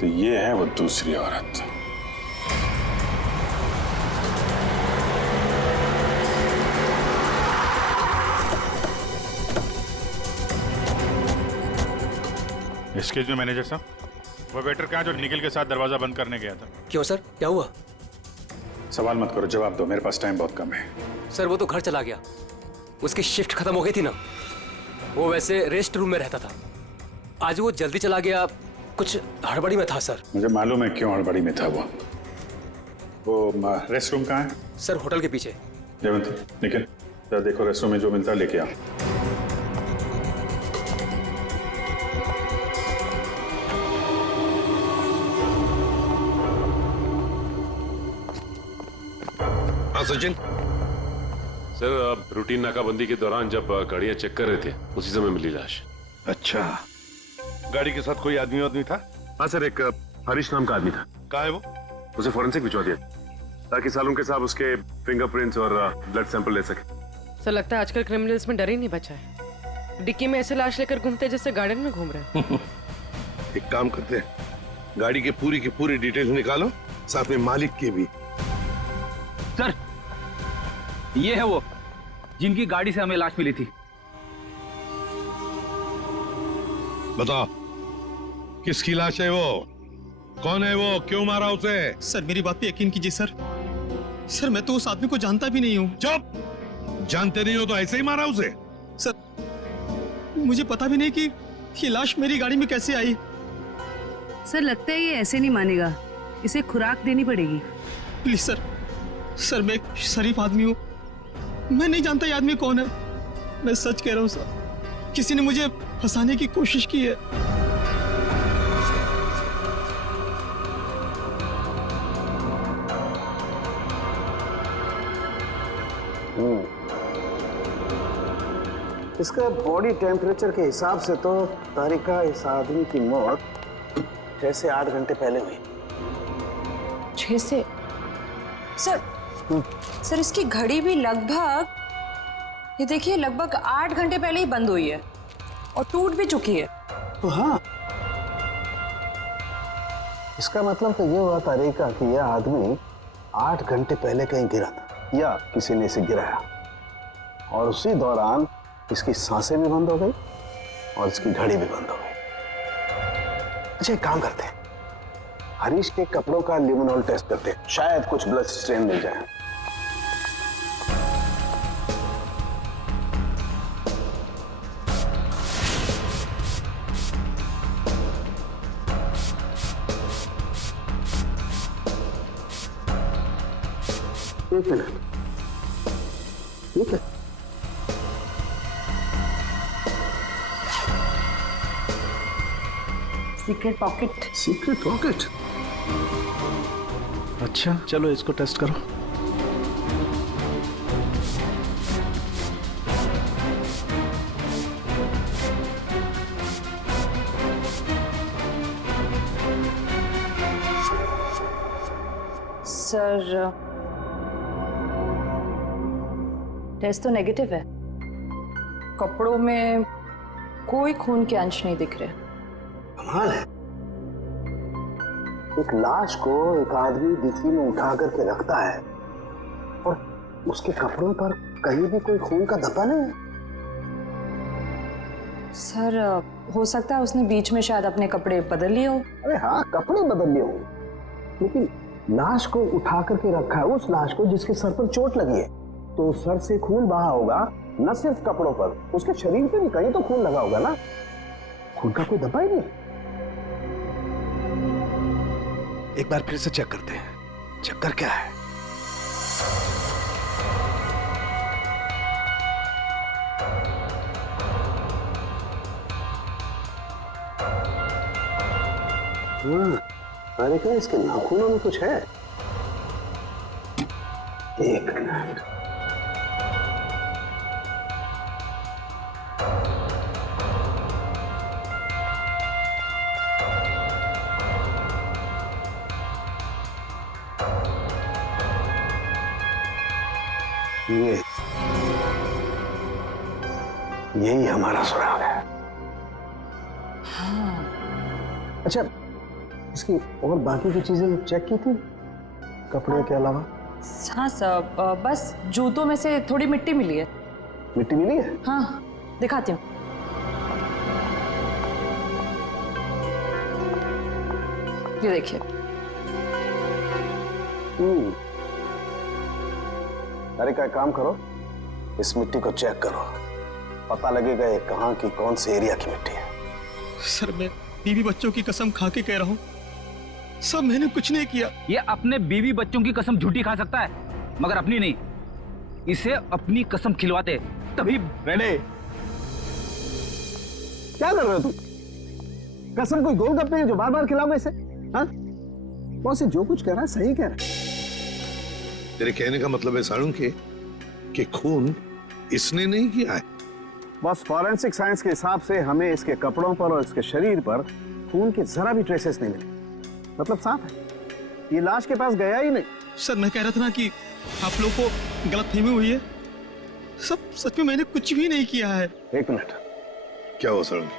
तो ये है वो दूसरी औरत। एक्सक्यूज मी मैनेजर साहब, वो वेटर कहाँ जो निखिल के साथ दरवाजा बंद करने गया था? क्यों सर, क्या हुआ? सवाल मत करो, जवाब दो, मेरे पास टाइम बहुत कम है। सर वो तो घर चला गया, उसकी शिफ्ट खत्म हो गई थी ना। वो वैसे रेस्ट रूम में रहता था, आज वो जल्दी चला गया, कुछ हड़बड़ी में था सर। मुझे मालूम है क्यों हड़बड़ी में था वो रेस्ट रूम कहाँ है? सर होटल के पीछे। जयवंती, निखिल, जरा देखो रेस्ट रूम में जो मिलता है लेके आओ। सचिन सर, रूटीन नाकाबंदी के दौरान जब गाड़ियां चेक कर रहे थे उसी समय मिली लाश। अच्छा, गाड़ी के साथ कोई आदमी था? हाँ सर, एक हरीश नाम का आदमी था। कहाँ है वो? उसे फॉरेंसिक भिजवा दिया ताकि सालों के साहब उसके फिंगरप्रिंट्स और ब्लड सैंपल ले सके। सर लगता है आजकल क्रिमिनल्स में डर ही नहीं बचा है। डिक्की में ऐसे लाश लेकर घूमते हैं जैसे गार्डन में घूम रहे हैं। एक काम करते हैं, गाड़ी की पूरी डिटेल्स निकालो, साथ में मालिक की भी। सर ये है वो जिनकी गाड़ी से हमें लाश मिली थी। बताओ किसकी लाश है वो? कौन है वो? क्यों मारा उसे? सर मेरी बात पे यकीन कीजिए सर। सर मैं तो उस आदमी को जानता भी नहीं हूँ। चुप! जानते नहीं हो तो ऐसे ही मारा उसे? सर मुझे पता भी नहीं कि ये लाश मेरी गाड़ी में कैसे आई। सर लगता है ये ऐसे नहीं मानेगा, इसे खुराक देनी पड़ेगी। प्लीज सर, सर मैं एक शरीफ आदमी हूँ, मैं नहीं जानता ये आदमी कौन है। मैं सच कह रहा हूँ सर, किसी ने मुझे फंसाने की कोशिश की है। इसका बॉडी टेम्परेचर के हिसाब से तो तारिका इस आदमी की मौत 6 से 8 घंटे पहले हुई। 6 से? सर इसकी घड़ी भी लगभग, ये देखिए, लगभग 8 घंटे पहले ही बंद हुई है और टूट भी चुकी है। तो हाँ, इसका मतलब तो ये हुआ तारिका कि यह आदमी 8 घंटे पहले कहीं गिरा था या किसी ने इसे गिराया, और उसी दौरान इसकी सांसें भी बंद हो गई और इसकी घड़ी भी बंद हो गई। अच्छा एक काम करते हैं, हरीश के कपड़ों का लिमोनॉल टेस्ट करते हैं, शायद कुछ ब्लड स्ट्रेन मिल जाए। एक मिनट, ठीक है। Secret pocket. Secret pocket? अच्छा चलो इसको टेस्ट करो। सर टेस्ट तो नेगेटिव है, कपड़ों में कोई खून के अंश नहीं दिख रहे। कमाल है, एक लाश को एक आदमी डिक्की में उठा करके रखता है और उसके कपड़ों पर कहीं भी कोई खून का धब्बा नहीं है। सर हो सकता है उसने बीच में शायद अपने कपड़े बदल लिए हो। अरे हाँ, कपड़े बदल लिए होंगे, लेकिन लाश को उठा करके रखा है उस लाश को जिसके सर पर चोट लगी है, तो सर से खून बहा होगा, न सिर्फ कपड़ों पर, उसके शरीर पे भी कहीं तो खून लगा होगा ना। खून का कोई धब्बा ही नहीं। एक बार फिर से चेक करते हैं, चक्कर क्या है। अरे क्या इसके नाखूनों में कुछ है? एक मिनट, यही हमारा सुराग है। अच्छा, इसकी और बाकी की चीजें चेक की थी कपड़े के अलावा? हाँ सर, बस जूतों में से थोड़ी मिट्टी मिली है। मिट्टी मिली है? हाँ, दिखाती हूँ। ये देखिए। अरे का काम करो, इस मिट्टी को चेक करो, पता लगेगा ये कहाँ की कौन से एरिया की मिट्टी है। सर मैं बीवी बच्चों की कसम खा के कह रहा हूँ, सब मैंने कुछ नहीं किया। ये अपने बीवी बच्चों की कसम झूठी खा सकता है, मगर अपनी नहीं। इसे अपनी कसम खिलवाते तभी। रेने, क्या कर रहे हो तुम? कसम कोई गोलगप्पे है जो बार बार खिलाओगे इसे? हाँ? बॉस जो कुछ कह रहा है सही कह रहा है। तेरे कहने का मतलब है साळुंखे कि खून इसने नहीं किया है? बॉस फॉरेंसिक साइंस के हिसाब से हमें इसके कपड़ों पर और इसके शरीर पर खून के जरा भी ट्रेसेस नहीं मिले। मतलब साफ है, ये लाश के पास गया ही नहीं। सर मैं कह रहा था ना कि आप लोग को गलतफहमी हुई है। सब सच में मैंने कुछ भी नहीं किया है। एक मिनट, क्या हुआ साळुंखे?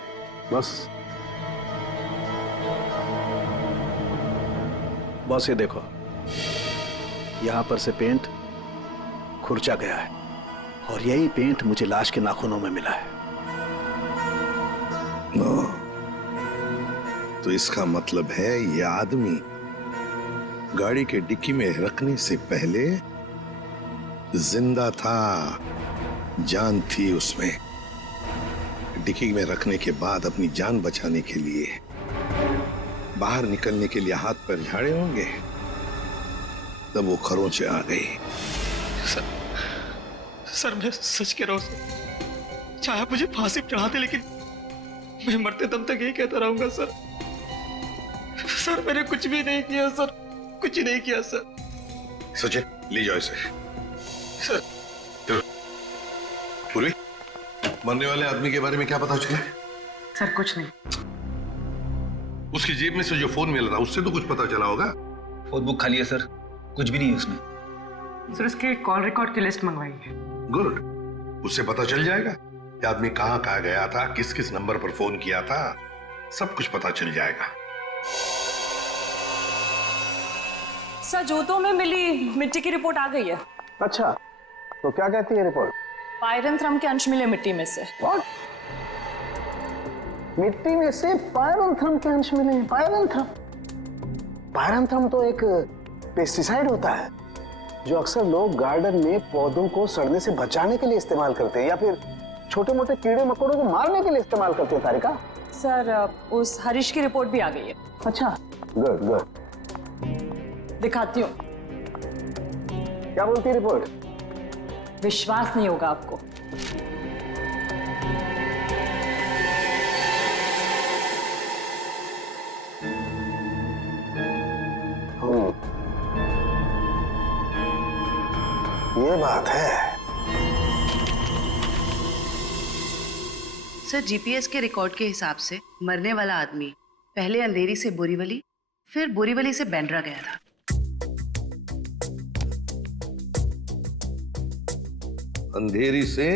बॉस ये देखो, यहां पर से पेंट खुरचा गया है और यही पेंट मुझे लाश के नाखूनों में मिला है। तो इसका मतलब है ये आदमी गाड़ी के डिक्की में रखने से पहले जिंदा था, जान थी उसमें। डिक्की में रखने के बाद अपनी जान बचाने के लिए बाहर निकलने के लिए हाथ पैर झाड़े होंगे, तब वो खरोंचे आ गई। सर मैं सच कह रहा हूँ सर, चाहे आप मुझे फांसी पर चढ़ाते लेकिन मैं मरते दम तक यही कहता रहूंगा सर। सर मैंने कुछ भी नहीं किया सर, कुछ नहीं किया सर। सचिन ले जाओ इसे। सर चलो। पूर्वी, मरने वाले आदमी के बारे में क्या पता चला? सर कुछ नहीं। उसकी जेब में से जो फोन मिल रहा उससे तो कुछ पता चला होगा? फोन बुक खाली है सर, कुछ भी नहीं है उसमें। सर उसके कॉल रिकॉर्ड की लिस्ट मंगवाई है। गुड, उससे पता चल जाएगा कि आदमी कहाँ कहाँ गया था, किस किस नंबर पर फोन किया था, सब कुछ पता चल जाएगा। सर जूतों में मिली मिट्टी की रिपोर्ट आ गई है। अच्छा, तो क्या कहती है रिपोर्ट? पायरंथ्रम के अंश मिले मिट्टी में से। What? मिट्टी में से पायरंथ्रम के अंश मिले हैं? पायरंथ्रम? पायरंथ्रम तो एक पेस्टिसाइड होता है जो अक्सर लोग गार्डन में पौधों को सड़ने से बचाने के लिए इस्तेमाल करते हैं या फिर छोटे मोटे कीड़े मकोड़ों को मारने के लिए इस्तेमाल करते हैं। तारिका, सर उस हरीश की रिपोर्ट भी आ गई है। अच्छा, गुड गुड। दिखाती हूँ। क्या बोलती है रिपोर्ट? विश्वास नहीं होगा आपको। ये बात है। सर जीपीएस के रिकॉर्ड के हिसाब से मरने वाला आदमी पहले अंधेरी से बोरीवली, फिर बोरीवली से बैंड्रा गया था। अंधेरी से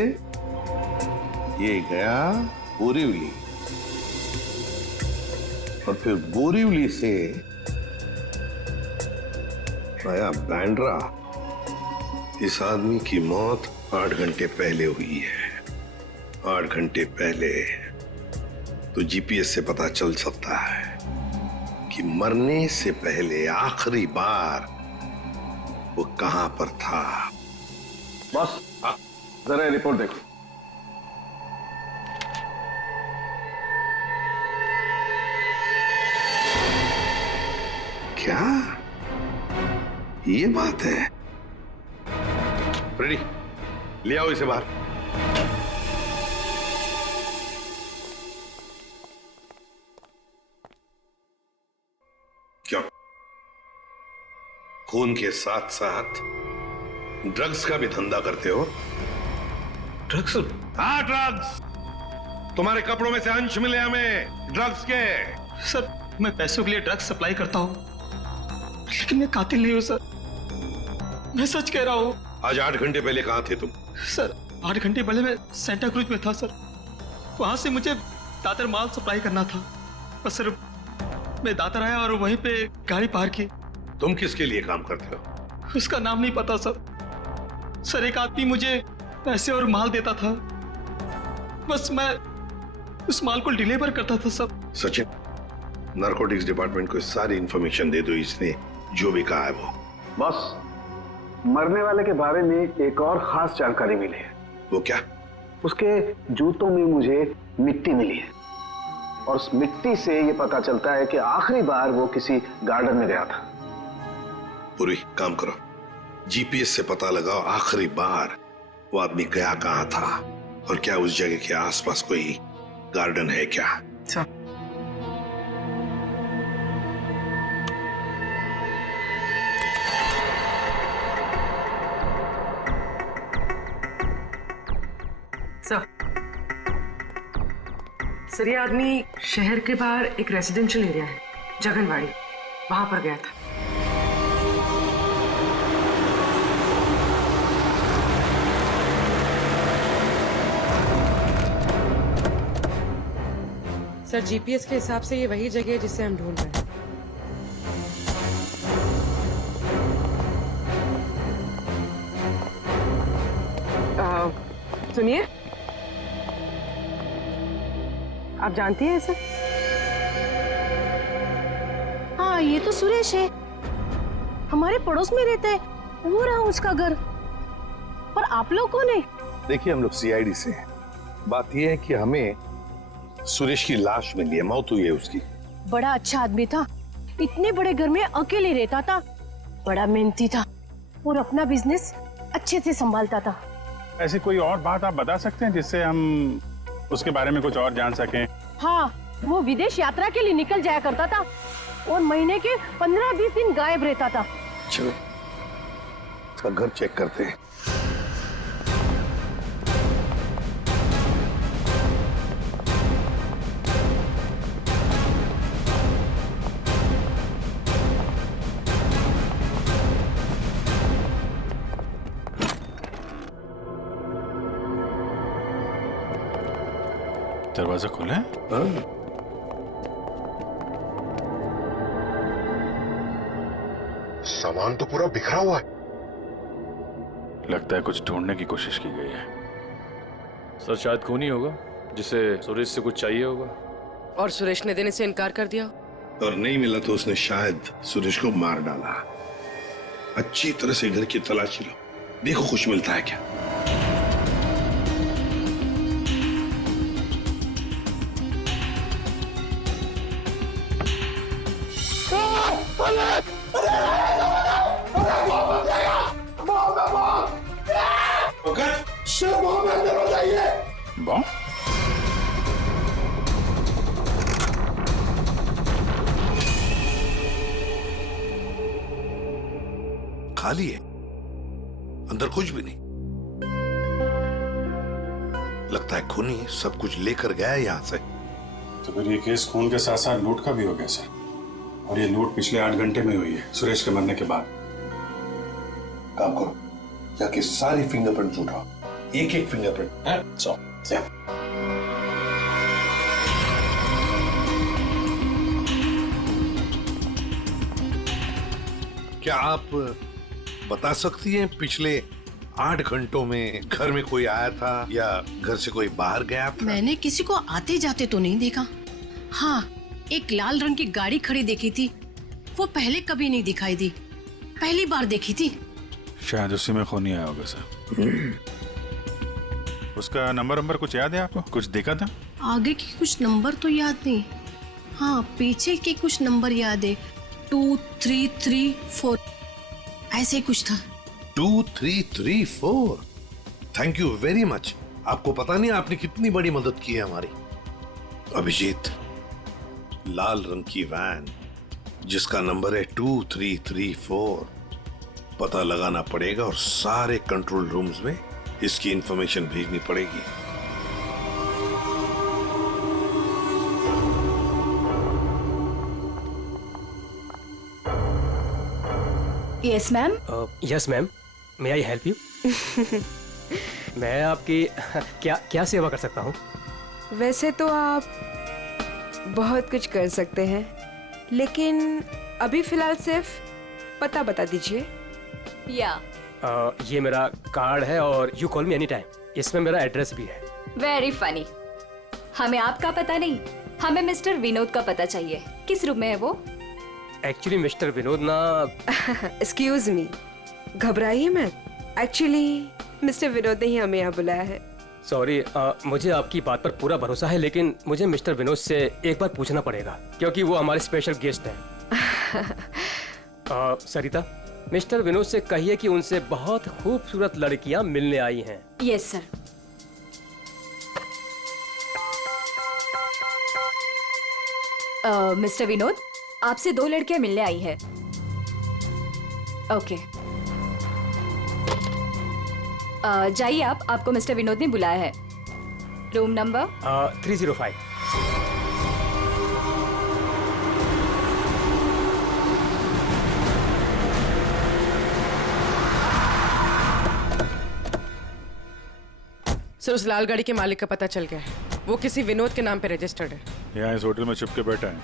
ये गया बोरीवली और फिर बोरीवली से आया बैंड्रा। इस आदमी की मौत 8 घंटे पहले हुई है। 8 घंटे पहले तो जीपीएस से पता चल सकता है कि मरने से पहले आखिरी बार वो कहां पर था। बॉस, जरा रिपोर्ट देखो। क्या ये बात है? रेडी, ले आओ इसे बाहर। क्या खून के साथ साथ ड्रग्स का भी धंधा करते हो? ड्रग्स? हाँ, ड्रग्स। तुम्हारे कपड़ों में से अंश मिले हमें ड्रग्स के। सर मैं पैसों के लिए ड्रग्स सप्लाई करता हूँ, लेकिन मैं कातिल नहीं हूँ सर, मैं सच कह रहा हूँ। आज 8 घंटे पहले कहां थे तुम? सर 8 घंटे पहले मैं सेंटा क्रूज में था सर, वहां से मुझे दादर माल सप्लाई करना था, पर सर मैं दादर आया और वहीं पे गाड़ी पार की। तुम किसके लिए काम करते हो? उसका नाम नहीं पता सर। सर एक आदमी मुझे पैसे और माल देता था, बस मैं उस माल को डिलीवर करता था सर। सचिन, नारकोटिक्स डिपार्टमेंट को सारी इंफॉर्मेशन दे दो, इसने जो भी कहा है वो। बॉस, मरने वाले के बारे में एक और खास जानकारी मिली है। वो क्या? उसके जूतों में मुझे मिट्टी मिली है और उस मिट्टी से ये पता चलता है कि आखिरी बार वो किसी गार्डन में गया था। पूरी काम करो, जीपीएस से पता लगाओ आखिरी बार वो आदमी गया कहाँ था और क्या उस जगह के आसपास कोई गार्डन है क्या। सर ये आदमी शहर के बाहर एक रेजिडेंशियल एरिया है, जगनवाड़ी, वहां पर गया था। सर जीपीएस के हिसाब से ये वही जगह है जिसे हम ढूंढ रहे हैं। सुनिए, आप जानती हैं इसे? हाँ, ये तो सुरेश है, हमारे पड़ोस में रहता है, वो रहा उसका घर। पर आप लोग कौन है? देखिए, हम लोग सीआईडी से हैं। बात यह है कि हमें सुरेश की लाश मिली है, मौत हुई है उसकी। बड़ा अच्छा आदमी था, इतने बड़े घर में अकेले रहता था, बड़ा मेहनती था और अपना बिजनेस अच्छे से संभालता था। ऐसी कोई और बात आप बता सकते हैं जिससे हम उसके बारे में कुछ और जान सकें? हाँ, वो विदेश यात्रा के लिए निकल जाया करता था और महीने के 15-20 दिन गायब रहता था। चलो उसका घर चेक करते हैं। दरवाजा खुला है? सामान तो पूरा बिखरा हुआ है। लगता है कुछ ढूंढने की कोशिश की गई है। सर शायद खून ही होगा जिसे सुरेश से कुछ चाहिए होगा। और सुरेश ने देने से इनकार कर दिया। और नहीं मिला तो उसने शायद सुरेश को मार डाला। अच्छी तरह से घर की तलाशी लो, देखो कुछ मिलता है क्या। खाली है, अंदर कुछ भी नहीं। लगता है खूनी सब कुछ लेकर गया है यहां से। तो फिर ये केस खून के साथ साथ लूट का भी हो गया सर, और ये लूट पिछले 8 घंटे में हुई है, सुरेश के मरने के बाद। काम करो, जाके सारी फिंगरप्रिंट उठाओ, एक एक फिंगरप्रिंट है। क्या आप बता सकती हैं पिछले 8 घंटों में घर में कोई आया था या घर से कोई बाहर गया था? मैंने किसी को आते जाते तो नहीं देखा। हाँ, एक लाल रंग की गाड़ी खड़ी देखी थी, वो पहले कभी नहीं दिखाई दी, पहली बार देखी थी। शायद उसी में खूनी आया होगा सर। उसका नंबर कुछ याद है आपको? कुछ देखा था? आगे के कुछ नंबर तो याद नहीं, हाँ पीछे के कुछ नंबर याद है, 2334 ऐसे कुछ था। 2334। Thank you very much. आपको पता नहीं आपने कितनी बड़ी मदद की है हमारी। अभिजीत, लाल रंग की वैन जिसका नंबर है 2334, पता लगाना पड़ेगा और सारे कंट्रोल रूम्स में इसकी इंफॉर्मेशन भेजनी पड़ेगी। Yes ma'am. Yes ma'am, may I help you? मैं आपकी क्या सेवा कर सकता हूँ? वैसे तो आप बहुत कुछ कर सकते हैं, लेकिन अभी फिलहाल सिर्फ पता बता दीजिए। या ये मेरा कार्ड है और you call me any time. इसमें मेरा एड्रेस भी है। Very funny. हमें आपका पता नहीं, हमें मिस्टर विनोद का पता चाहिए। किस रूम में है वो? एक्चुअली मिस्टर विनोद ना एक्सक्यूज मी, घबराइए मत। एक्चुअली मिस्टर विनोद ने ही हमें यहाँ बुलाया है। सॉरी, मुझे आपकी बात पर पूरा भरोसा है, लेकिन मुझे मिस्टर विनोद से एक बार पूछना पड़ेगा क्योंकि वो हमारे स्पेशल गेस्ट हैं। सरिता, मिस्टर विनोद से कहिए कि उनसे बहुत खूबसूरत लड़कियां मिलने आई हैं। Yes sir. मिस्टर विनोद, आपसे 2 लड़कियां मिलने आई है। ओके, जाइए आप, आपको मिस्टर विनोद ने बुलाया है। Room number 305। सर, उस लाल गाड़ी के मालिक का पता चल गया है। वो किसी विनोद के नाम पे रजिस्टर्ड है। यहाँ इस होटल में छुप के बैठा है।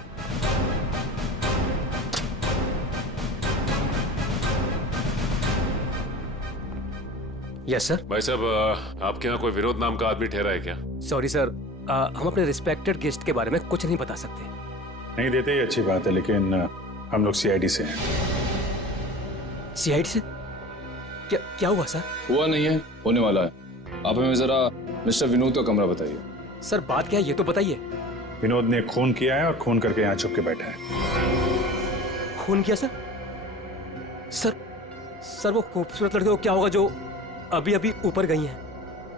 Yes sir. भाई साहब, आपके यहाँ कोई विनोद नाम का आदमी ठहरा है क्या? सॉरी सर, हम अपने रिस्पेक्टेड गेस्ट के बारे में कुछ नहीं बता सकते। नहीं देते ही अच्छी बात है, लेकिन हम लोग सीआईडी से हैं। सीआईडी से? क्या हुआ सर? हुआ नहीं है, होने वाला है। आप हमें जरा मिस्टर विनोद का कमरा बताइए। सर बात क्या है ये तो बताइए। विनोद ने खून किया है और खून करके यहाँ छुप के बैठा है। खून किया सर? सर वो खूबसूरत लड़की को क्या होगा जो अभी अभी ऊपर गई हैं?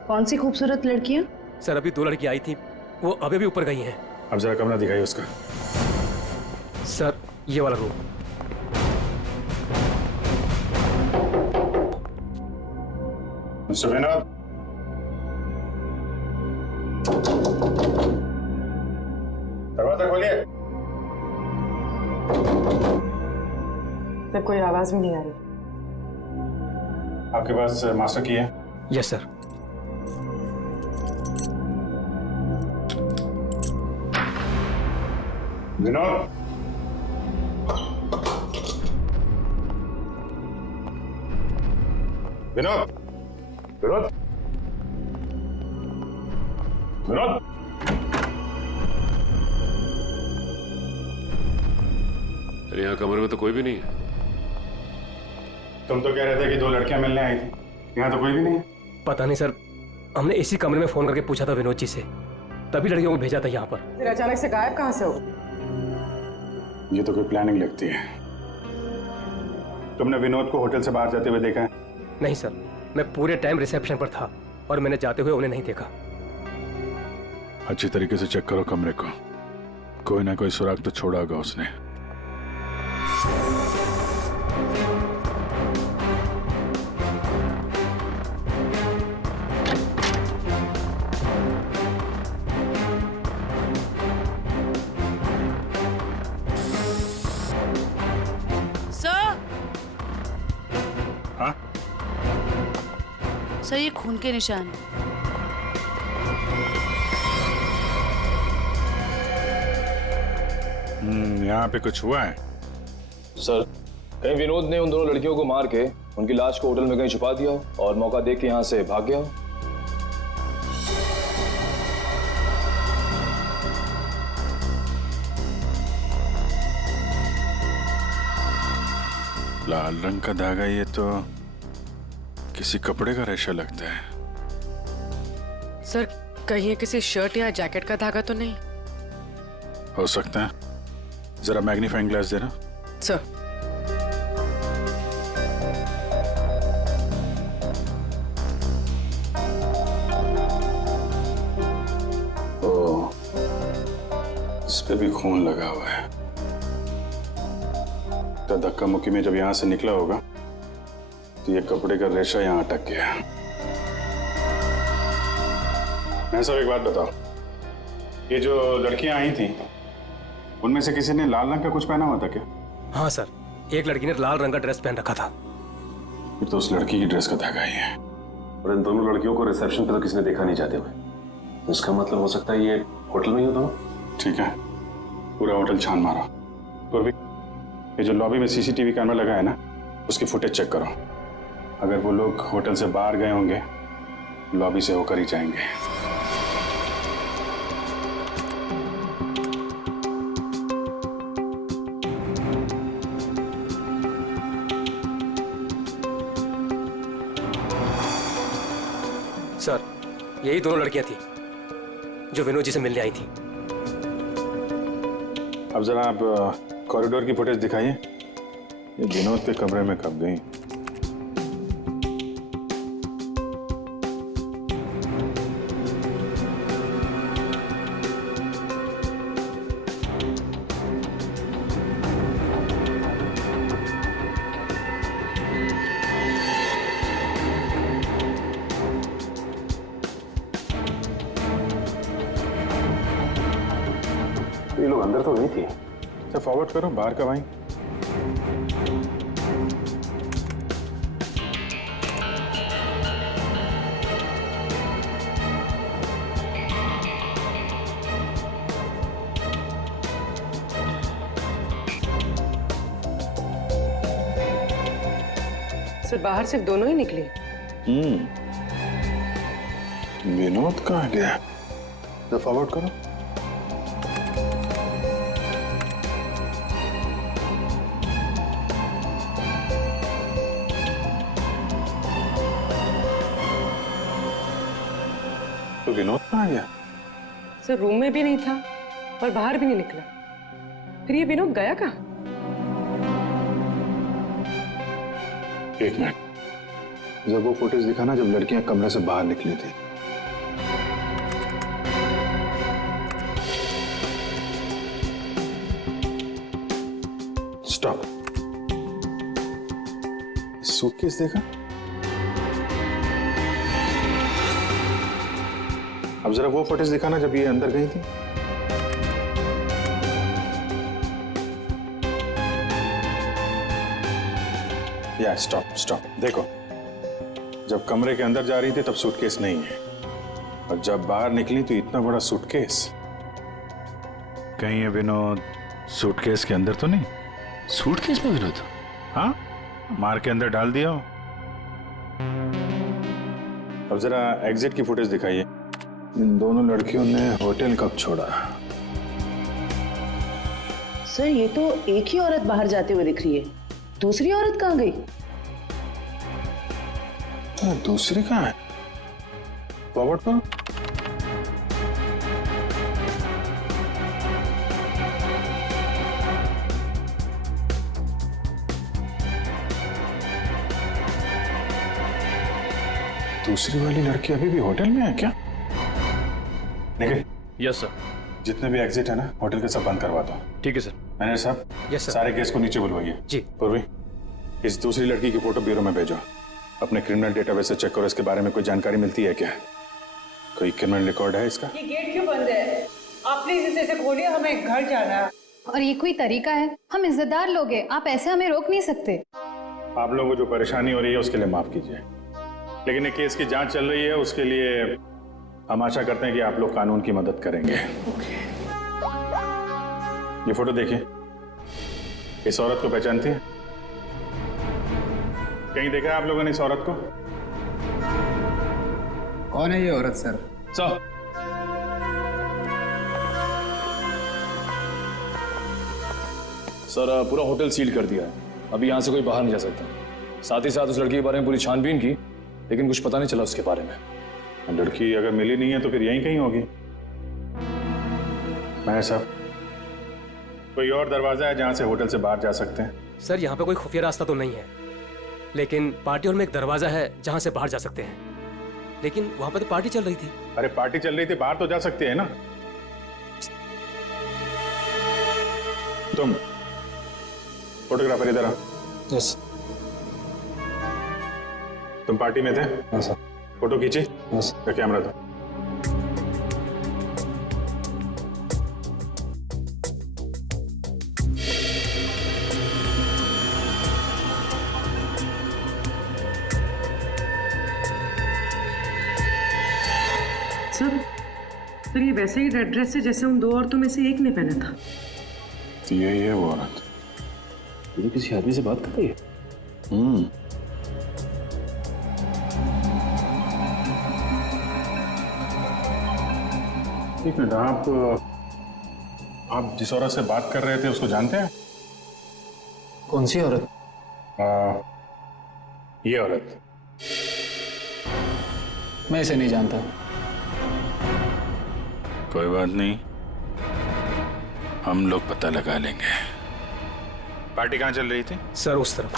कौन सी खूबसूरत लड़कियां? सर अभी 2 लड़की आई थी, वो अभी अभी ऊपर गई हैं। अब जरा कमरा दिखाइए उसका। सर ये वाला रूम। मिस्टर विनोद, दरवाजा खोलिए। सर कोई आवाज भी नहीं आ रही। आपके पास मास्टर की है? Yes sir. विनोद, विनोद, विनोद, विनोद। अरे यहाँ कमरे में तो कोई भी नहीं है। तुम तो कह रहे थे कि 2 लड़कियां मिलने आई थी, यहाँ तो कोई भी नहीं है। पता नहीं सर, हमने इसी कमरे में फोन करके पूछा था विनोद जी से, तभी लड़कियों को भेजा था यहाँ पर। फिर अचानक से गायब कहाँ से हो? ये तो कोई प्लानिंग लगती है। तुमने विनोद को होटल से बाहर जाते हुए देखा है? नहीं सर, मैं पूरे टाइम रिसेप्शन पर था और मैंने जाते हुए उन्हें नहीं देखा। अच्छी तरीके से चेक करो कमरे को, कोई ना कोई सुराग तो छोड़ा होगा उसने। सर ये खून के निशान है। यहाँ पे कुछ हुआ है? सर, कहीं विनोद ने उन दोनों लड़कियों को मार के उनकी लाश को होटल में कहीं छुपा दिया हो और मौका देख के यहाँ से भाग गया हो। लाल रंग का धागा, ये तो किसी कपड़े का रेशा लगता है। सर कहीं ये किसी शर्ट या जैकेट का धागा तो नहीं? हो सकता है, जरा मैग्नीफाइंग ग्लास देना। सर ओ, इस पे भी खून लगा हुआ है। तो धक्का मुक्की में जब यहां से निकला होगा तो ये कपड़े का रेशा यहाँ अटक गया। मैं सब एक बात बताओ, ये जो लड़कियां आई थी उनमें से किसी ने लाल रंग का कुछ पहना हुआ था क्या? हाँ सर, एक लड़की ने लाल रंग का ड्रेस पहन रखा था। फिर तो उस लड़की की ड्रेस का धागा ही है। और इन दोनों लड़कियों को रिसेप्शन पे तो किसी ने देखा नहीं जाते हुए। इसका मतलब हो सकता है ये होटल में ही हो दोनों। ठीक है, पूरा होटल छान मारा, पूर्वी, ये जो लॉबी में सीसीटीवी कैमरा लगा है ना, उसकी फुटेज चेक करो। अगर वो लोग होटल से बाहर गए होंगे, लॉबी से होकर ही जाएंगे। सर, यही दोनों लड़कियां थी जो विनोद जी से मिलने आई थी। अब जरा आप कॉरिडोर की फुटेज दिखाइए। ये विनोद के कमरे में कब गई? ये लोग अंदर तो नहीं थी। अच्छा, फॉरवर्ड करो, बाहर कब आई? सर बाहर सिर्फ दोनों ही निकले। विनोद कहाँ गया? तो फॉरवर्ड करो। तो विनोद कहाँ गया? सर रूम में भी नहीं था और बाहर भी नहीं निकला। फिर ये विनोद गया कहाँ? एक मिनट, जब वो फुटेज दिखाना जब लड़कियां कमरे से बाहर निकली थी। स्टॉप। सूटकेस देखा? अब जरा वो फुटेज दिखाना जब ये अंदर गई थी। या स्टॉप स्टॉप, देखो, जब कमरे के अंदर जा रही थी तब सूटकेस नहीं है, और जब बाहर निकली तो इतना बड़ा सूटकेस। कहीं ये विनोद सूटकेस के अंदर तो नहीं? सूटकेस में विनोद? हाँ, मार के अंदर डाल दिया हो। अब जरा एग्जिट की फुटेज दिखाइए। इन दोनों लड़कियों ने होटल कब छोड़ा? सर ये तो एक ही औरत बाहर जाते हुए दिख रही है, दूसरी औरत कहाँ गई? दूसरी कहाँ है? फॉरवर्ड करो। दूसरी वाली लड़की अभी भी होटल में है क्या? निखिल। Yes sir. जितने भी एग्जिट है ना होटल के सब बंद करवा दो। ठीक है सर। मैनेजर साहब। Yes sir. सारे केस को नीचे बुलवाइए। जी। पूर्वी, इस दूसरी लड़की की फोटो ब्यूरो में भेजो। अपने क्रिमिनल डेटाबेस से चेक करो, इसके बारे में कोई जानकारी मिलती है क्या? कोई क्रिमिनल रिकॉर्ड है इसका? ये गेट क्यों बंद है? आप प्लीज इसे खोलिए, हमें घर जाना है। और ये कोई तरीका है? हम इज्जतदार लोग हैं, आप ऐसे हमें रोक नहीं सकते। आप लोगों को जो परेशानी हो रही है उसके लिए माफ कीजिए, लेकिन ये केस की जांच चल रही है, उसके लिए हम आशा करते हैं कि आप लोग कानून की मदद करेंगे। ये फोटो देखिए, इस औरत को पहचानती है? कहीं देखा है आप लोगों ने इस औरत को? कौन है ये औरत सर? सर पूरा होटल सील कर दिया है, अभी यहाँ से कोई बाहर नहीं जा सकता। साथ ही साथ उस लड़की के बारे में पूरी छानबीन की, लेकिन कुछ पता नहीं चला उसके बारे में। लड़की अगर मिली नहीं है तो फिर यहीं कहीं होगी। मैनेजर साहब, कोई और दरवाजा है जहां से होटल से बाहर जा सकते हैं? सर यहाँ पे कोई खुफिया रास्ता तो नहीं है, लेकिन पार्टी हॉल में एक दरवाजा है जहां से बाहर जा सकते हैं। लेकिन वहां पर तो पार्टी चल रही थी। अरे पार्टी चल रही थी, बाहर तो जा सकते हैं ना। तुम फोटोग्राफर इधर आओ। यस। तुम पार्टी में थे? हाँ सर। फोटो खींची? यस। कैमरा दो। सर ये वैसे ही रेड ड्रेस है जैसे उन दो औरतों में से एक ने पहना था। तो यही है वो औरत। ये किसी आदमी से बात कर रही है। एक मिनट, आप जिस औरत से बात कर रहे थे उसको जानते हैं? कौन सी औरत? ये औरत। मैं इसे नहीं जानता। कोई बात नहीं, हम लोग पता लगा लेंगे। पार्टी कहाँ चल रही थी? सर उस तरफ।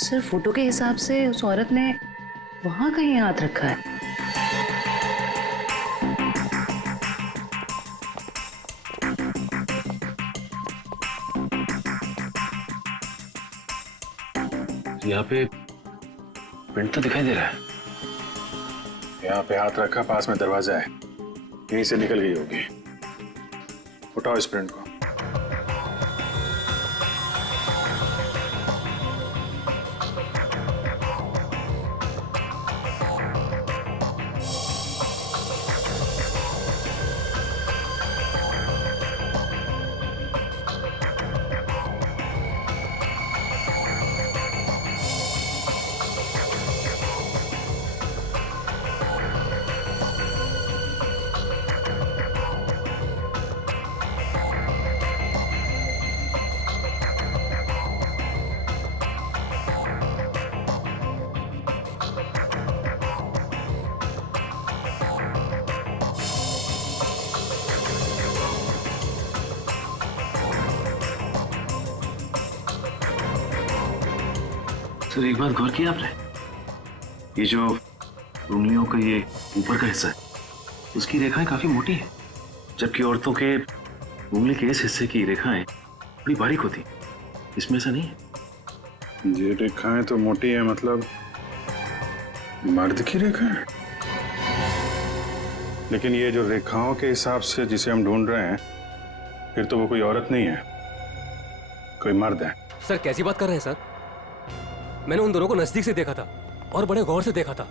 सर फोटो के हिसाब से उस औरत ने वहां कहीं हाथ रखा है। यहाँ पे प्रिंट तो दिखाई दे रहा है। यहाँ पे हाथ रखा, पास में दरवाजा है, यहीं से निकल गई होगी। उठाओ इस प्रिंट को। सर एक बात गौर किया आपने? ये जो उंगलियों का ये ऊपर का हिस्सा है, उसकी रेखाएं काफी मोटी है, जबकि औरतों के उंगली के इस हिस्से की रेखाएं बड़ी बारीक होती। इसमें ऐसा नहीं है। ये रेखाएं तो मोटी है, मतलब मर्द की रेखाएं। लेकिन ये जो रेखाओं के हिसाब से जिसे हम ढूंढ रहे हैं, फिर तो वो कोई औरत नहीं है, कोई मर्द है। सर कैसी बात कर रहे हैं सर? मैंने उन दोनों को नजदीक से देखा था और बड़े गौर से देखा था।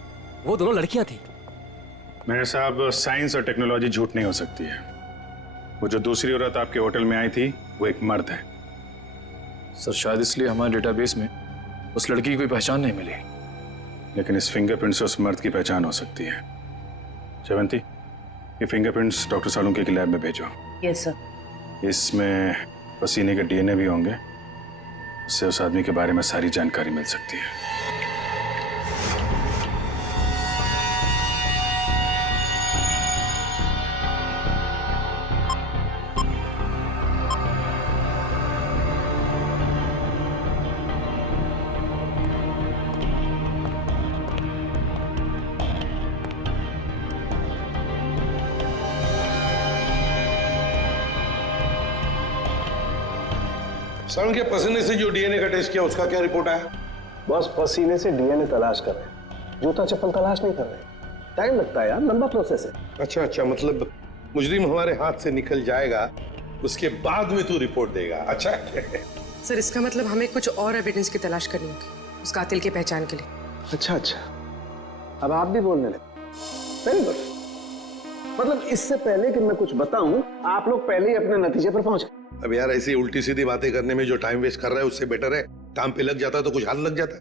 वो दोनों लड़कियां थी। मेरे साहब, साइंस और टेक्नोलॉजी झूठ नहीं हो सकती है। वो जो दूसरी औरत आपके होटल में आई थी, वो एक मर्द है। सर शायद इसलिए हमारे डेटाबेस में उस लड़की की कोई पहचान नहीं मिली। लेकिन इस फिंगरप्रिंट से उस मर्द की पहचान हो सकती है। जयवंती, ये फिंगरप्रिंट्स डॉक्टर सालुंके की लैब में भेजो। Yes sir. इसमें पसीने के डीएनए भी होंगे, उससे उस आदमी के बारे में सारी जानकारी मिल सकती है। सालुंके के पसीने से जो डीएनए का टेस्ट किया, उसका क्या रिपोर्ट आया? बस पसीने से डीएनए तलाश कर रहे हैं, जूता चप्पल तलाश नहीं कर रहे। टाइम लगता है यार, लंबा प्रोसेस है। अच्छा अच्छा, मतलब मुजरिम हमारे हाथ से निकल जाएगा, उसके बाद में तू रिपोर्ट देगा। अच्छा सर इसका मतलब हमें कुछ और एविडेंस की तलाश करनी होगी उस कातिल की पहचान के लिए। अच्छा अच्छा, अब आप भी बोलने लगे। Very good. मतलब इससे पहले कि मैं कुछ बताऊं, आप लोग पहले ही अपने नतीजे पर पहुंच गए। अब यार ऐसी उल्टी सीधी बातें करने में जो टाइम वेस्ट कर रहा है, उससे बेटर है काम पे लग जाता तो कुछ हाथ लग जाता।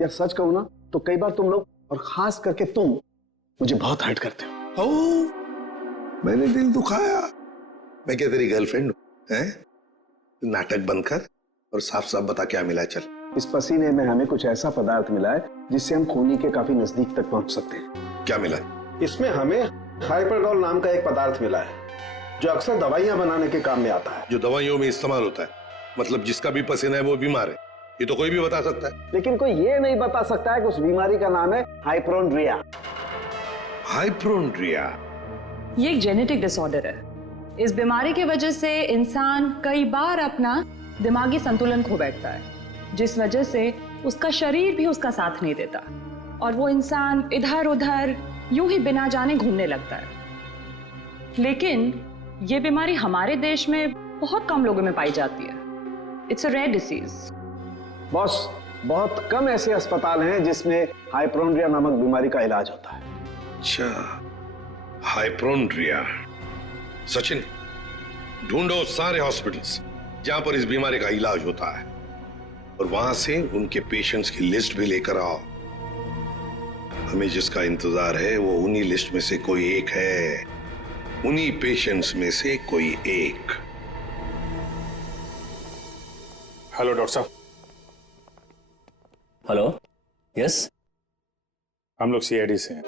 यार सच कहूं ना तो कई बार तुम लोग, और खास करके तुम, मुझे बहुत हर्ट करते हो। मैंने दिल दुखाया? मैं क्या तेरी गर्लफ्रेंड हूं? हैं? नाटक बंद कर और साफ साफ बता क्या मिला। चल। इस पसीने में हमें कुछ ऐसा पदार्थ मिला है जिससे हम खूनी के काफी नजदीक तक पहुंच सकते हैं। क्या मिला? इसमें हमें हाइपरडोल नाम का एक पदार्थ मिला है जो अक्सर दवाइयां बनाने के काम में आता है। जो दवाइयों में इस्तेमाल होता है, मतलब जिसका भी पसीना है वो बीमार है, ये तो कोई भी बता सकता है। लेकिन कोई ये नहीं बता सकता है कि उस बीमारी का नाम है हाइपोक्रोनिया। हाइपोक्रोनिया ये एक जेनेटिक डिसऑर्डर है। इस बीमारी की वजह से इंसान कई बार अपना दिमागी संतुलन खो बैठता है, जिस वजह से उसका शरीर भी उसका साथ नहीं देता और वो इंसान इधर उधर यूं ही बिना जाने घूमने लगता है। लेकिन ये बीमारी हमारे देश में बहुत कम लोगों में पाई जाती है। It's a rare disease. Boss, बहुत कम ऐसे अस्पताल हैं जिसमें हाइपोक्रोनिया नामक बीमारी का इलाज होता है। अच्छा, हाइपोड्रिया। सचिन, ढूंढो सारे हॉस्पिटल्स जहां पर इस बीमारी का इलाज होता है और वहां से उनके पेशेंट्स की लिस्ट भी लेकर आओ। हमें जिसका इंतजार है वो उन्हीं लिस्ट में से कोई एक है, उन्हीं पेशेंट्स में से कोई एक। हेलो डॉक्टर साहब। Hello, yes. हम लोग सीआईडी से हैं।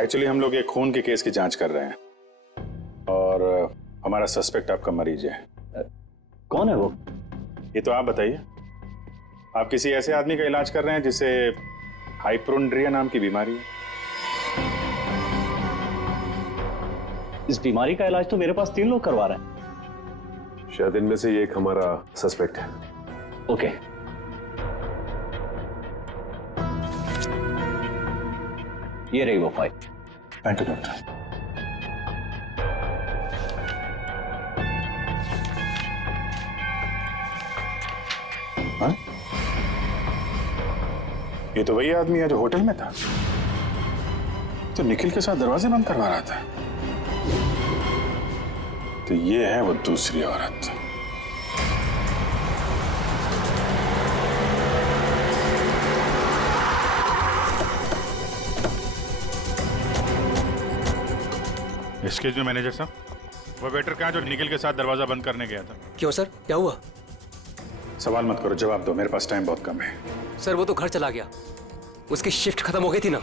एक्चुअली हम लोग एक खून के केस की जांच कर रहे हैं और हमारा सस्पेक्ट आपका मरीज है। कौन है वो? ये तो आप बताइए। आप किसी ऐसे आदमी का इलाज कर रहे हैं जिसे हाइपोड्रिया नाम की बीमारी है? इस बीमारी का इलाज तो मेरे पास 3 लोग करवा रहे हैं। शायद इनमें से एक हमारा सस्पेक्ट है। ओके। ये रही वो फाइल। Thank you doctor. हाँ? ये तो वही आदमी है जो होटल में था, तो निखिल के साथ दरवाजे बंद करवा रहा था। तो ये है वो दूसरी औरत। एक्सक्यूज मी मैनेजर साहब, वो वेटर कहाँ जो निखिल के साथ दरवाजा बंद करने गया था? क्यों सर, क्या हुआ? सवाल मत करो, जवाब दो, मेरे पास टाइम बहुत कम है। सर वो तो घर चला गया, उसकी शिफ्ट खत्म हो गई थी ना।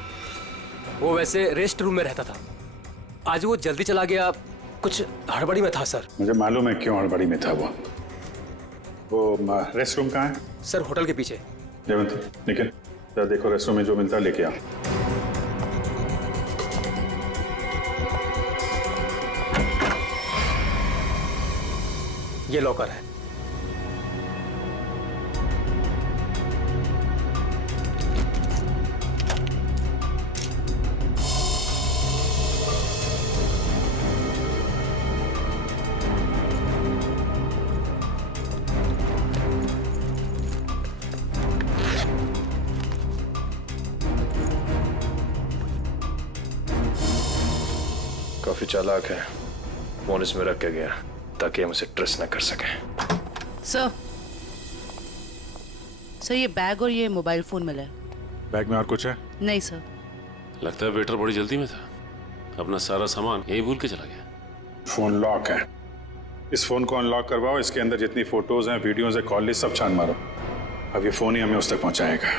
वो वैसे रेस्ट रूम में रहता था, आज वो जल्दी चला गया, कुछ हड़बड़ी में था सर। मुझे मालूम है क्यों हड़बड़ी में था वो रेस्ट रूम कहाँ है? सर होटल के पीछे। जयवंत, निखिल, जरा देखो रेस्ट रूम में जो मिलता है लेके आओ। ये लॉकर है। काफी चालाक है, फोन इसमें रख के गया ताकि हम उसे ट्रेस न कर सकें। सर ये बैग और ये मोबाइल फोन मिला है। बैग में और कुछ है? नहीं सर। लगता है वेटर बड़ी जल्दी में था, अपना सारा सामान यही भूल के चला गया। फोन लॉक है, इस फोन को अनलॉक करवाओ, इसके अंदर जितनी फोटोज हैं, वीडियोज है, कॉल लिस्ट सब छान मारो। अब ये फोन ही हमें उस तक पहुंचाएगा।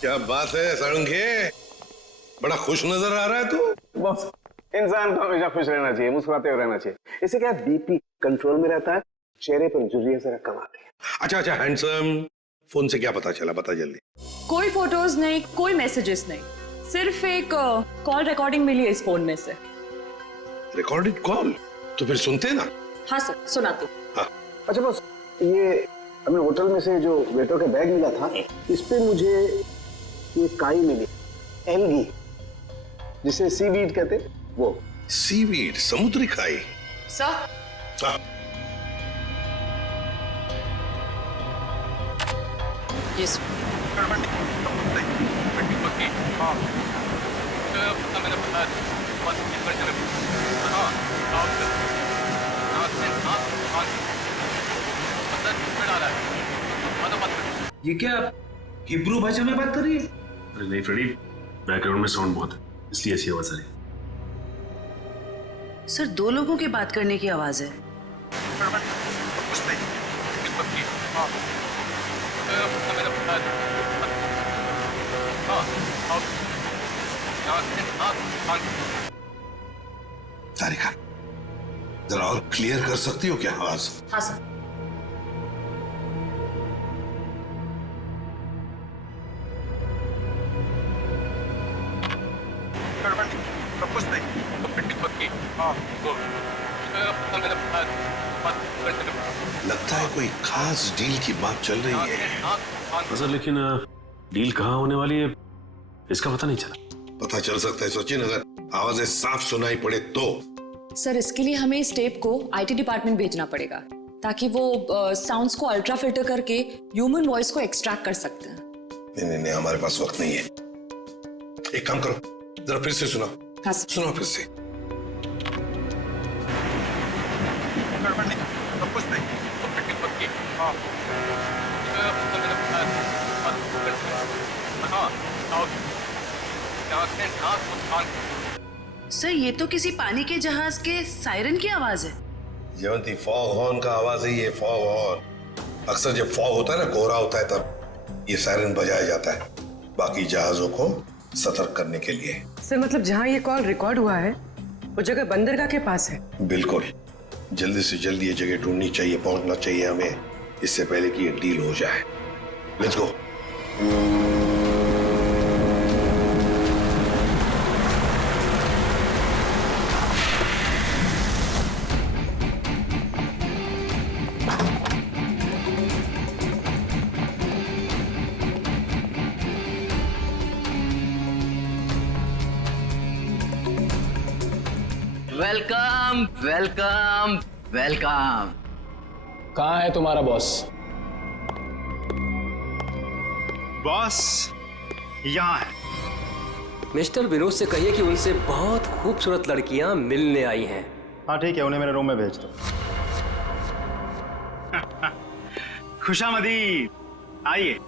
क्या बात है सारंगे, बड़ा खुश नजर आ रहा है तू। बॉस, इंसान को हमेशा खुश रहना चाहिए, मुस्कुराते हुए रहना चाहिए। इससे क्या बीपी कंट्रोल में रहता है, चेहरे पर झुर्रियां जरा कम आती है। अच्छा हैंडसम, फोन से क्या पता चला, बता जल्दी। कोई फोटोज नहीं, कोई मैसेजेस नहीं, सिर्फ एक कॉल रिकॉर्डिंग मिली है इस फोन में से। Recorded call? तो फिर सुनते ना। हाँ सर, सुनाती। हाँ। अच्छा बॉस, ये हमें होटल में से जो वेटर का बैग मिला था, इस पे मुझे ये काई मिली, एल्गी, जिसे सीवीड कहते, वो। सीवीड, समुद्री काई? सर। हाँ। यस। ये क्या हिब्रू भाषा में बात कर रही है? अरे नहीं फ्रेडी, बैकग्राउंड में साउंड बहुत है, इसलिए ऐसी आवाज आ रही है। सर 2 लोगों की बात करने की आवाज है। तारिका, जरा और क्लियर कर सकती हो क्या आवाज? हाँ सर। कुछ नहीं, तो पिट्ठी पक्की। हाँ, लगता है कोई खास डील की बात चल रही है। सर लेकिन डील कहाँ होने वाली है इसका पता नहीं चला। पता चल सकता है सचिन, अगर आवाजें साफ सुनाई पड़े तो। सर इसके लिए हमें इस टेप को आईटी डिपार्टमेंट भेजना पड़ेगा ताकि वो साउंड्स को अल्ट्रा फिल्टर करके ह्यूमन वॉइस को एक्सट्रैक्ट कर सकते हैं। नहीं, हमारे पास वक्त नहीं है। एक काम करो, जरा फिर से सुनाओ। हाँ सुनाओ फिर से। सर ये तो किसी पानी के जहाज के सायरन की आवाज है। जयवंती, फॉग हॉर्न का आवाज है ये, फॉग हॉर्न। अक्सर जब फॉग होता है ना, कोहरा होता है, तब ये सायरन बजाया जाता है बाकी जहाजों को सतर्क करने के लिए। सर मतलब जहाँ ये कॉल रिकॉर्ड हुआ है वो जगह बंदरगाह के पास है। बिल्कुल, जल्दी से जल्दी ये जगह ढूंढनी चाहिए, पहुंचना चाहिए हमें, इससे पहले कि ये डील हो जाए। Let's go. Welcome welcome welcome. कहाँ है तुम्हारा बॉस? बॉस यहाँ है। मिस्टर विनोद से कहिए कि उनसे बहुत खूबसूरत लड़कियां मिलने आई हैं। हाँ ठीक है, उन्हें मेरे रूम में भेज दो। खुशामदीद, आइए।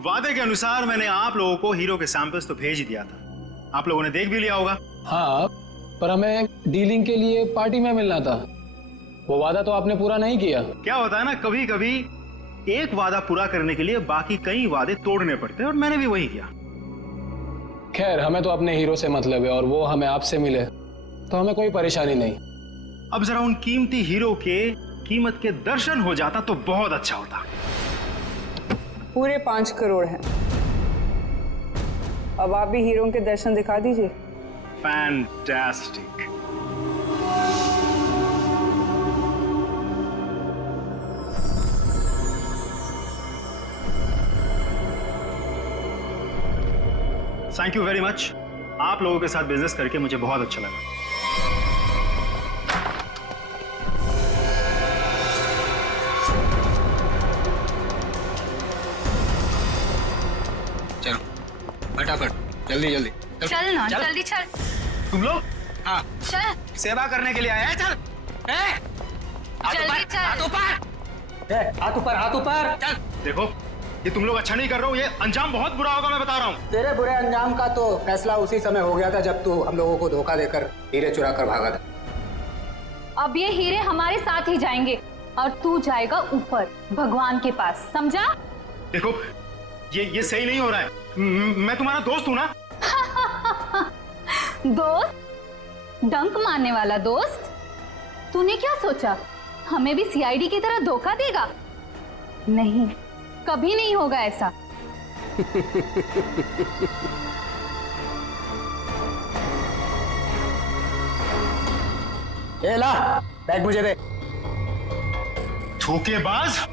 वादे के अनुसार मैंने आप लोगों को हीरो के सैंपल्स तो भेज ही दिया था, आप लोगों ने देख भी लिया होगा। हाँ, पर हमें डीलिंग के लिए पार्टी में मिलना था, वो वादा तो आपने पूरा नहीं किया। क्या होता है ना, कभी कभी एक वादा पूरा करने के लिए बाकी कई वादे तोड़ने पड़ते हैं, और मैंने भी वही किया। खैर, हमें तो अपने हीरो से मतलब है और वो हमें आपसे मिले तो हमें कोई परेशानी नहीं। अब जरा उन कीमती हीरो के कीमत के दर्शन हो जाता तो बहुत अच्छा होता। पूरे 5 करोड़ हैं। अब आप भी हीरो के दर्शन दिखा दीजिए। Fantastic. Thank you very much. आप लोगों के साथ बिजनेस करके मुझे बहुत अच्छा लगा। चलो फटाफट, जल्दी जल्दी चल ना, जल्दी चल। तुम लोग? हाँ चल, सेवा करने के लिए आए हैं। चल जल्दी चल। हाथ ऊपर, हाथ ऊपर। चल। देखो, ये तुम लोग अच्छा नहीं कर रहे हो, ये अंजाम बहुत बुरा होगा, मैं बता रहा हूँ। तेरे बुरे अंजाम का तो फैसला उसी समय हो गया था जब तू हम लोगों को धोखा देकर हीरे चुरा कर भागा था। अब ये हीरे हमारे साथ ही जाएंगे और तू जाएगा ऊपर भगवान के पास, समझा? देखो, ये सही नहीं हो रहा है। मैं तुम्हारा दोस्त हूँ ना। दोस्त? डंक मारने वाला दोस्त? तूने क्या सोचा हमें भी सीआईडी की तरह धोखा देगा? नहीं, कभी नहीं होगा ऐसा। ये ला, बैग मुझे दे। धोखेबाज।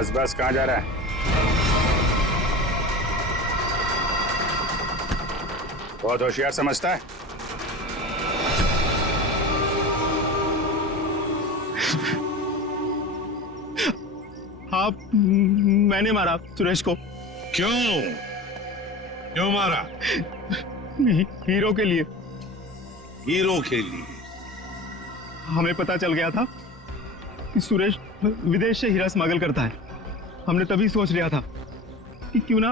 बस बस, कहाँ जा रहा है? बहुत होशियार समझता है। आप, मैंने मारा सुरेश को। क्यों मारा? हीरो के लिए। हीरो के लिए? हमें पता चल गया था कि सुरेश विदेश से हीरा स्मगल करता है। हमने तभी सोच लिया था कि क्यों ना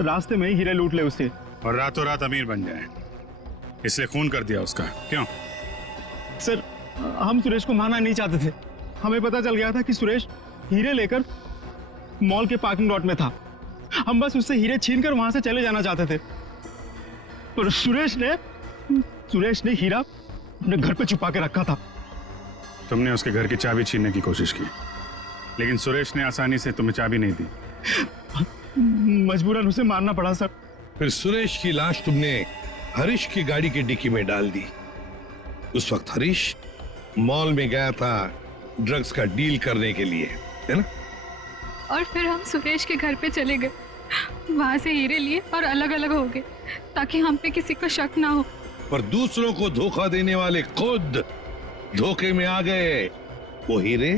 रास्ते में ही हीरे लूट ले उससे, और रातों रात अमीर बन जाए, इसलिए खून कर दिया उसका। क्यों? सर, हम सुरेश को मारना नहीं चाहते थे। हमें पता चल गया था कि सुरेश हीरे लेकर मॉल के पार्किंग लॉट में था। हम बस उससे हीरे छीनकर वहां से चले जाना चाहते थे, पर सुरेश ने हीरा अपने घर पे छुपा के रखा था। तुमने उसके घर की चाबी छीनने की कोशिश की, लेकिन सुरेश ने आसानी से तुम्हें चाबी नहीं दी। मजबूरन उसे मारना पड़ा सर। फिर सुरेश की लाश तुमने हरीश की गाड़ी की डिक्की में डाल दी। उस वक्त हरीश मॉल में गया था ड्रग्स का डील करने के लिए, है ना? और फिर हम सुरेश के घर पे चले गए, वहां से हीरे लिए और अलग अलग हो गए ताकि हम पे किसी को शक ना हो। पर दूसरों को धोखा देने वाले खुद धोखे में आ गए। वो हीरे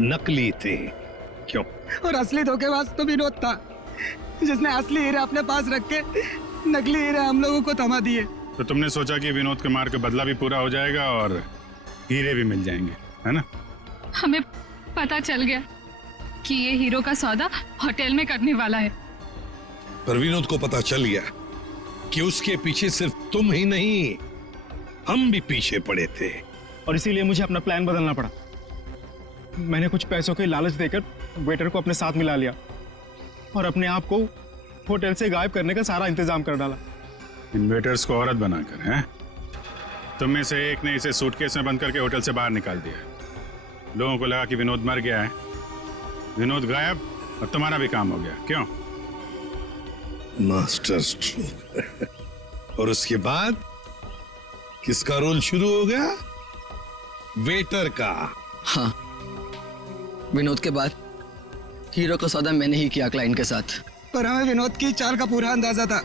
नकली थे। क्यों? और असली धोखेबाज तो विनोद था, जिसने असली हीरे अपने पास रख के नकली हीरे हम लोगों को थमा दिए। तो तुमने सोचा कि विनोद के मार के बदला भी पूरा हो जाएगा और हीरे भी मिल जाएंगे, है ना? हमें पता चल गया कि ये हीरो का सौदा होटल में करने वाला है। पर विनोद को पता चल गया कि उसके पीछे सिर्फ तुम ही नहीं, हम भी पीछे पड़े थे। और इसीलिए मुझे अपना प्लान बदलना पड़ा। मैंने कुछ पैसों के लालच देकर वेटर को अपने साथ मिला लिया और अपने आप को होटल से गायब करने का सारा इंतजाम कर डाला। इन वेटर्स को औरत बनाकर, हैं? तुम में से एक ने इसे सूटकेस में बंद करके होटल से बाहर निकाल दिया। लोगों को लगा कि विनोद मर गया है, विनोद गायब और तुम्हारा भी काम हो गया। क्यों? Master stroke. और उसके बाद किसका रोल शुरू हो गया? वेटर का। हाँ, विनोद के बाद हीरो का सौदा मैंने ही किया क्लाइंट के साथ। पर हमें विनोद की चाल का पूरा अंदाजा था,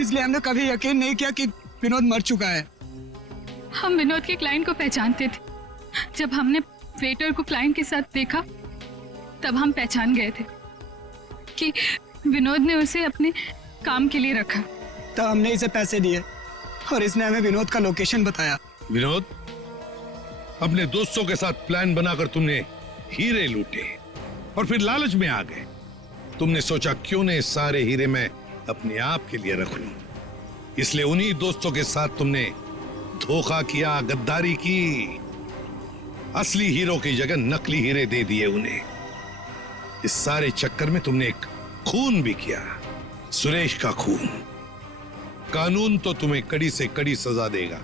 इसलिए हमने कभी यकीन नहीं किया कि विनोद मर चुका है। हम विनोद के क्लाइंट को पहचानते थे। जब हमने वेटर को क्लाइंट के साथ देखा तब हम पहचान गए थे कि विनोद ने उसे अपने काम के लिए रखा। तब हमने इसे पैसे दिए और इसने हमें विनोद का लोकेशन बताया। विनोद, अपने दोस्तों के साथ प्लान बनाकर तुमने हीरे लूटे और फिर लालच में आ गए। तुमने सोचा क्यों न सारे हीरे मैं अपने आप के लिए रख लूं, इसलिए उन्हीं दोस्तों के साथ तुमने धोखा किया, गद्दारी की। असली हीरो की जगह नकली हीरे दे दिए उन्हें। इस सारे चक्कर में तुमने एक खून भी किया, सुरेश का खून। कानून तो तुम्हें कड़ी से कड़ी सजा देगा,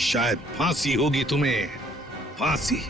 शायद फांसी होगी तुम्हें, फांसी।